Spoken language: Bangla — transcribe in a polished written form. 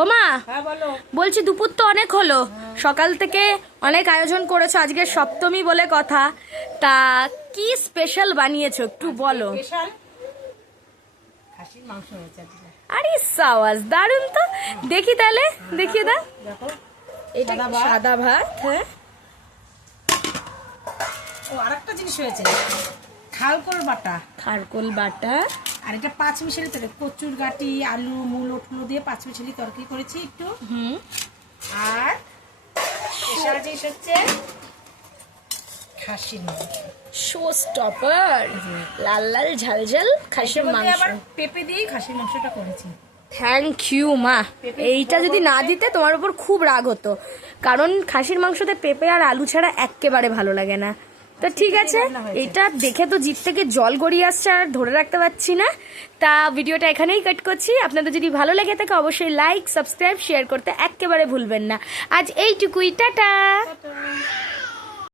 ও মা, হ্যাঁ বলো। বলছি দুপুর তো অনেক হলো, সকাল থেকে অনেক আয়োজন করেছো, আজকে সপ্তমী বলে কথা, তা কি স্পেশাল বানিয়েছো একটু বলো। স্পেশাল খাসির মাংস হয়েছে আজকে। আরে সাওয়াজ, দারুন তো। দেখি তাহলে, দেখিয়ে দাও। দেখো এটা সাদা ভাত। সাদা ভাত, হ্যাঁ। ও আরেকটা জিনিস হয়েছে, খালকোল বাটা। খারকোল বাটা। আর এটা পাঁচ মিশালি তরকারি, কচুর গাটি আলু মূলো টুলো দিয়ে পাঁচ মিশালি তরকারি করেছি একটু। আর স্পেশাল জিনিস হচ্ছে খাসির মাংস, শো স্টপার, লাল লাল ঝাল ঝাল খাসির এর মধ্যে মাংস। আবার পেঁপে দিয়েই খাসির মাংসটা করেছি। থ্যাংক ইউ মা। এইটা যদি না দিতে তোমার উপর খুব রাগ হতো, কারণ খাসির মাংসতে পেঁপে আর আলু ছাড়া এক্কেবারে ভালো লাগে না। তো ঠিক আছে, এটা দেখে তো জিভ থেকে জল গড়িয়ে আসছে আর ধরে রাখতে পারছি না। তা ভিডিওটা এখানেই কাট করছি। আপনাদের যদি ভালো লেগে থাকে অবশ্যই লাইক সাবস্ক্রাইব শেয়ার করতে এক্কেবারে ভুলবেন না। আজ এইটুকুই, টাটা।